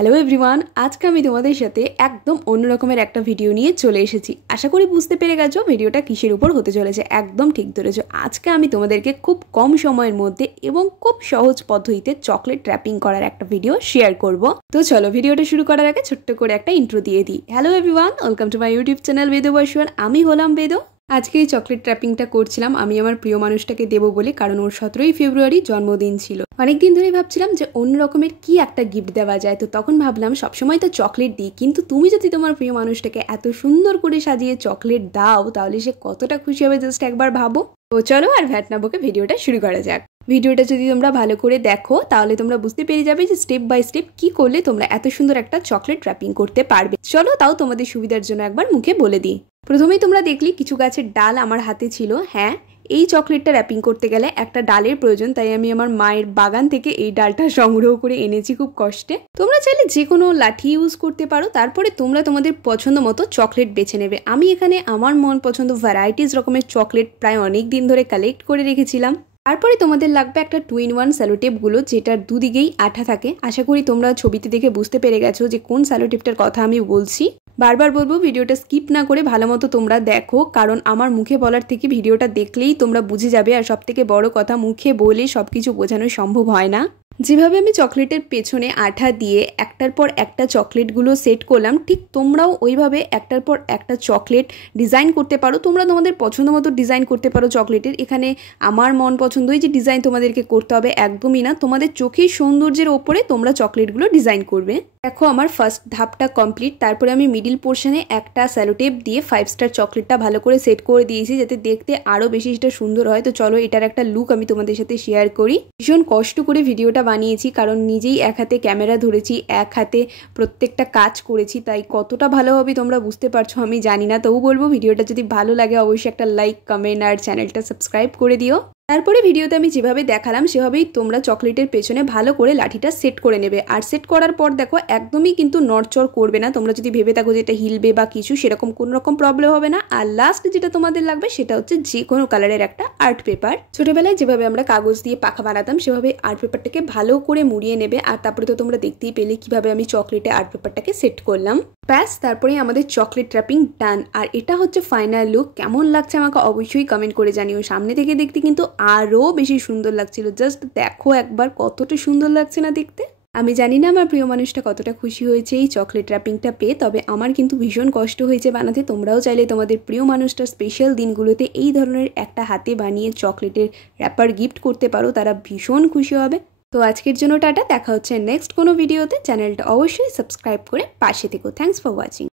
Hello everyone, আজকে আমি তোমাদের সাথে একদম অন্য রকমের একটা ভিডিও নিয়ে চলে এসেছি। আশা করি বুঝতে পেরে গেছো ভিডিওটা কিসের উপর হতে চলেছে। একদম ঠিক ধরেছো, আজকে আমি তোমাদেরকে খুব কম সময়ের মধ্যে এবং খুব সহজ পদ্ধতিতে চকলেট র্যাপিং করার একটা ভিডিও শেয়ার করব। তো চলো ভিডিওটা শুরু করার আগে ছোট্ট করে একটা ইন্ট্রো দিয়ে দিই। Hello everyone, welcome to my YouTube channel বেদো বর্ষণ। আমি হলাম বেদো। আজকে এই চকলেট র্যাপিংটা করছিলাম আমি আমার প্রিয় মানুষটাকে দেবো বলে, কারণ ওর 17ই ফেব্রুয়ারি জন্মদিন ছিল। অনেকদিন ধরেই ভাবছিলাম যে অন্য রকমের কি একটা গিফট দেওয়া যায়, তো তখন ভাবলাম সবসময় তো চকলেট দিই, কিন্তু তুমি যদি তোমার প্রিয় মানুষটাকে এত সুন্দর করে সাজিয়ে চকলেট দাও তাহলে সে কতটা খুশি হবে জাস্ট একবার ভাবো। তো চলো আর ভ্যাট না বকে ভিডিওটা শুরু করা যাক। ভিডিওটা যদি তোমরা ভালো করে দেখো তাহলে তোমরা বুঝতে পেরে যাবে যে স্টেপ বাই স্টেপ কি করলে তোমরা এত সুন্দর একটা চকলেট র্যাপিং করতে পারবে। চলো তাও তোমাদের সুবিধার জন্য একবার মুখে বলে দিই। প্রথমেই তোমরা দেখলি কিছু গাছের ডাল আমার হাতে ছিল। হ্যাঁ, এই চকলেটটা র্যাপিং করতে গেলে একটা ডালের প্রয়োজন, তাই আমি আমার মায়ের বাগান থেকে এই ডালটা সংগ্রহ করে এনেছি খুব কষ্টে। তোমরা চাইলে যে কোনো লাঠি ইউজ করতে পারো। তারপরে তোমরা তোমাদের পছন্দ মতো চকলেট বেছে নেবে। আমি এখানে আমার মন পছন্দ ভ্যারাইটিস রকমের চকলেট প্রায় অনেক দিন ধরে কালেক্ট করে রেখেছিলাম। তারপরে তোমাদের লাগবে একটা 2-in-1 স্যালোটেপগুলো, যেটার দুদিকেই আঠা থাকে। আশা করি তোমরা ছবিতে দেখে বুঝতে পেরে গেছো যে কোন স্যালোটেপটার কথা আমি বলছি। বারবার বলবো ভিডিওটা স্কিপ না করে ভালো মতো তোমরা দেখো, কারণ আমার মুখে বলার থেকে ভিডিওটা দেখলেই তোমরা বুঝে যাবে। আর সব থেকে বড় কথা, মুখে বলে সবকিছু বোঝানো সম্ভব হয় না। যেভাবে আমি চকলেটের পেছনে আঠা দিয়ে একটার পর একটা চকলেটগুলো সেট করলাম, ঠিক তোমরাও ওইভাবে একটার পর একটা চকলেট ডিজাইন করতে পারো। তোমরা তোমাদের পছন্দ মতো ডিজাইন করতে পারো চকলেটের। এখানে আমার মন পছন্দই যে ডিজাইন তোমাদেরকে করতে হবে একদমই না, তোমাদের চোখের সৌন্দর্যের ওপরে তোমরা চকলেটগুলো ডিজাইন করবে। দেখো আমার ফার্স্ট ধাপটা কমপ্লিট। তারপরে আমি মিডিল পোর্শনে একটা স্যালোটেপ দিয়ে 5 স্টার চকলেটটা ভালো করে সেট করে দিয়েছি, যাতে দেখতে আরও বেশি সেটা সুন্দর হয়। তো চলো এটার একটা লুক আমি তোমাদের সাথে শেয়ার করি। ভীষণ কষ্ট করে ভিডিওটা বানিয়েছি, কারণ নিজেই এক হাতে ক্যামেরা ধরেছি, এক হাতে প্রত্যেকটা কাজ করেছি, তাই কতটা ভালো হবে তোমরা বুঝতে পারছো আমি জানি না। তবু বলবো ভিডিওটা যদি ভালো লাগে অবশ্যই একটা লাইক, কমেন্ট আর চ্যানেলটা সাবস্ক্রাইব করে দিও। তারপরে ভিডিওতে আমি যেভাবে দেখালাম সেভাবেই তোমরা চকলেটের পেছনে ভালো করে লাঠিটা সেট করে নেবে। আর সেট করার পর দেখো একদমই কিন্তু নড়চড় করবে না। তোমরা যদি ভেবে থাকো যে এটা হিলবে বা কিছু, সেরকম কোনো রকম প্রবলেম হবে না। আর লাস্ট যেটা তোমাদের লাগবে সেটা হচ্ছে যে কোনো কালারের একটা আর্ট পেপার। ছোটবেলায় যেভাবে আমরা কাগজ দিয়ে পাখা বানাতাম সেভাবে আর্ট পেপারটাকে ভালো করে মুড়িয়ে নেবে। আর তারপরে তো তোমরা দেখতেই পেলে কিভাবে আমি চকলেটে আর্ট পেপারটাকে সেট করলাম। ব্যাস, তারপরে আমাদের চকলেট র্যাপিং ডান। আর এটা হচ্ছে ফাইনাল লুক। কেমন লাগছে আমাকে অবশ্যই কমেন্ট করে জানিও। সামনে থেকে দেখতে কিন্তু আরও বেশি সুন্দর লাগছিল। জাস্ট দেখো একবার কতটা সুন্দর লাগছে না দেখতে। আমি জানি না আমার প্রিয় মানুষটা কতটা খুশি হয়েছে এই চকলেট র্যাপিংটা পেয়ে, তবে আমার কিন্তু ভীষণ কষ্ট হয়েছে বানাতে। তোমরাও চাইলে তোমাদের প্রিয় মানুষটার স্পেশাল দিনগুলোতে এই ধরনের একটা হাতে বানিয়ে চকলেটের র্যাপার গিফট করতে পারো, তারা ভীষণ খুশি হবে। তো আজকের জন্য টাটা, দেখা হচ্ছে নেক্সট কোনো ভিডিওতে। চ্যানেলটা অবশ্যই সাবস্ক্রাইব করে পাশে থেকো। Thanks for watching.